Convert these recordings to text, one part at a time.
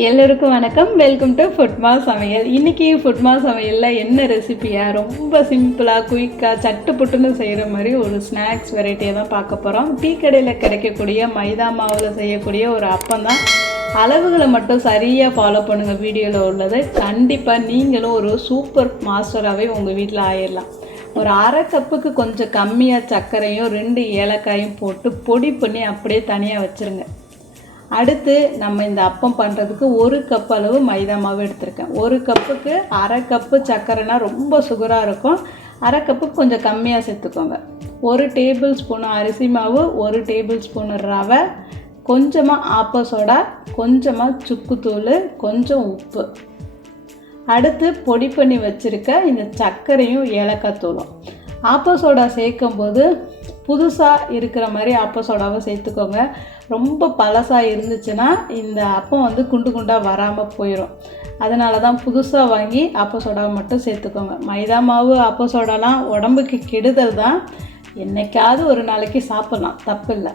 எல்லோருக்கும் வணக்கம். Welcome to ஃபுட்மா சமையல். இன்றைக்கி ஃபுட்மா சமையலில் என்ன ரெசிபியாக ரொம்ப சிம்பிளாக குயிக்காக சட்டு புட்டுன்னு செய்கிற மாதிரி ஒரு ஸ்நாக்ஸ் வெரைட்டியை தான் பார்க்க போகிறோம் டீ கடையில் கிடைக்கக்கூடிய மைதா மாவில் செய்யக்கூடிய ஒரு அப்பம் தான். அளவுகளை மட்டும் சரியாக ஃபாலோ பண்ணுங்கள் வீடியோவில் உள்ளது. கண்டிப்பாக நீங்களும் ஒரு சூப்பர் மாஸ்டராகவே உங்கள் வீட்டில் ஆயிடலாம் ஒரு அரை கப்புக்கு கொஞ்சம் கம்மியாக சர்க்கரையும் ரெண்டு ஏலக்காயும் போட்டு பொடி பண்ணி அப்படியே தனியாக வச்சுருங்க. அடுத்து நம்ம இந்த அப்பம் பண்ணுறதுக்கு ஒரு கப் அளவு மைதா மாவு எடுத்திருக்கேன். ஒரு கப்புக்கு அரை கப்பு சர்க்கரைனா ரொம்ப சுகராக இருக்கும். அரை கப்பு கொஞ்சம் கம்மியாக சேர்த்துக்கோங்க. ஒரு டேபிள் ஸ்பூன் அரிசி மாவு ஒரு டேபிள் ஸ்பூன் ரவை கொஞ்சமாக ஆப்ப சோடா கொஞ்சமாக சுக்குத்தூள் கொஞ்சம் உப்பு. அடுத்து பொடி பண்ணி வச்சுருக்க இந்த சர்க்கரையும் ஏலக்காய் தூளும். ஆப்ப சோடா சேர்க்கும்போது புதுசாக இருக்கிற மாதிரி ஆப்ப சோடாவை சேர்த்துக்கோங்க. ரொம்ப பழசாக இருந்துச்சுன்னா இந்த அப்பம் வந்து குண்டு குண்டாக வராமல் போயிடும் அதனால தான் புதுசாக வாங்கி அப்ப சோடாவை மட்டும் சேர்த்துக்கோங்க. மைதா மாவு ஆப்ப சோடாலாம் உடம்புக்கு கெடுதல் தான். என்னைக்காவது ஒரு நாளைக்கு சாப்பிட்லாம் தப்பு இல்லை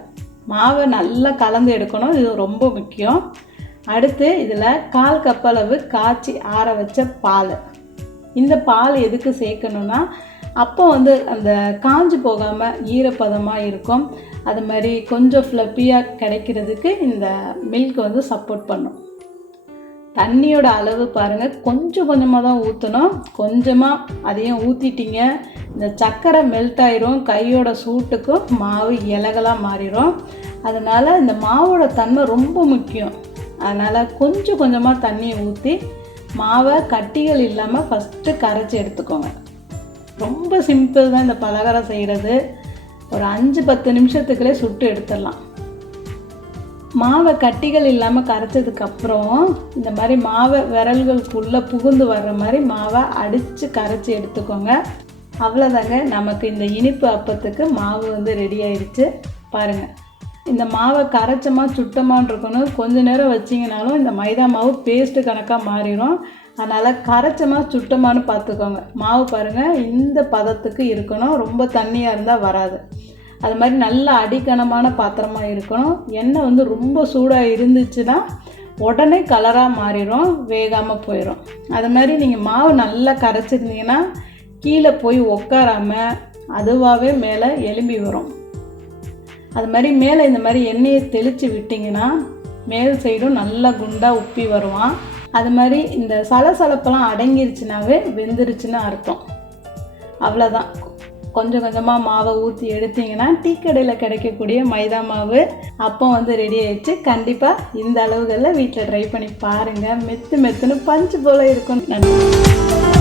மாவை நல்லா கலந்து எடுக்கணும் இது ரொம்ப முக்கியம். அடுத்து இதில் கால் கப்பளவு காய்ச்சி ஆற வச்ச பால். இந்த பால் எதுக்கு சேர்க்கணுன்னா அப்போ வந்து அந்த காஞ்சி போகாமல் ஈரப்பதமாக இருக்கும். அது மாதிரி கொஞ்சம் ஃப்ளப்பியாக கிடைக்கிறதுக்கு இந்த மில்க் வந்து சப்போர்ட் பண்ணும். தண்ணியோட அளவு பாருங்கள் கொஞ்சம் கொஞ்சமாக தான் ஊற்றணும் கொஞ்சமாக அதையும் ஊற்றிட்டீங்க இந்த சர்க்கரை மெல்ட் ஆயிரும். கையோட சூட்டுக்கும் மாவு இலகலாக மாறிடும் அதனால் இந்த மாவோட தன்மை ரொம்ப முக்கியம். அதனால் கொஞ்சம் கொஞ்சமாக தண்ணியை ஊற்றி மாவை கட்டிகள் இல்லாமல் ஃபஸ்ட்டு கரைச்சி எடுத்துக்கோங்க. ரொம்ப சிம்பிள் தான் இந்த பலகாரம் செய்கிறது ஒரு அஞ்சு பத்து நிமிஷத்துக்குள்ளே சுட்டு எடுத்துடலாம். மாவை கட்டிகள் இல்லாமல் கரைச்சதுக்கப்புறம் இந்த மாதிரி மாவை விரல்களுக்குள்ளே புகுந்து வர்ற மாதிரி மாவை அடித்து கரைச்சி எடுத்துக்கோங்க. அவ்வளோதாங்க நமக்கு இந்த இனிப்பு அப்பத்துக்கு மாவு வந்து ரெடி ஆயிடுச்சு பாருங்கள் இந்த மாவை கரைச்சமாக சுட்டமாக இருக்கணும். கொஞ்ச நேரம் வச்சிங்கனாலும் இந்த மைதா மாவு பேஸ்ட்டு கணக்காக மாறிடும் அதனால் கரைச்சமாக சுட்டமானு பார்த்துக்கோங்க. மாவு பாருங்கள் இந்த பதத்துக்கு இருக்கணும். ரொம்ப தண்ணியாக இருந்தால் வராது. அது மாதிரி நல்ல அடிக்கனமான பாத்திரமாக இருக்கணும். எண்ணெய் வந்து ரொம்ப சூடாக இருந்துச்சுன்னா உடனே கலராக மாறிடும் வேகாமல் போயிடும் அது மாதிரி நீங்கள் மாவு நல்லா கரைச்சிருந்தீங்கன்னா கீழே போய் உக்காராமல் அதுவாகவே மேலே எலும்பி வரும். அது மாதிரி மேலே இந்த மாதிரி எண்ணெயை தெளித்து விட்டிங்கன்னா மேல் சைடும் நல்லா குண்டாக உப்பி வருவான். அது மாதிரி இந்த சலசலப்பெல்லாம் அடங்கிருச்சுனாவே வெந்துருச்சுன்னு அர்த்தம். அவ்வளோதான் கொஞ்சம் கொஞ்சமாக மாவை ஊற்றி எடுத்தீங்கன்னா டீ கடையில் கிடைக்கக்கூடிய மைதா மாவு அப்போ வந்து ரெடி ஆயிடுச்சு. கண்டிப்பாக இந்த அளவுகளில் வீட்டில் ட்ரை பண்ணி பாருங்கள் மெத்து மெத்துன்னு பஞ்சு போல் இருக்கும் நன்றி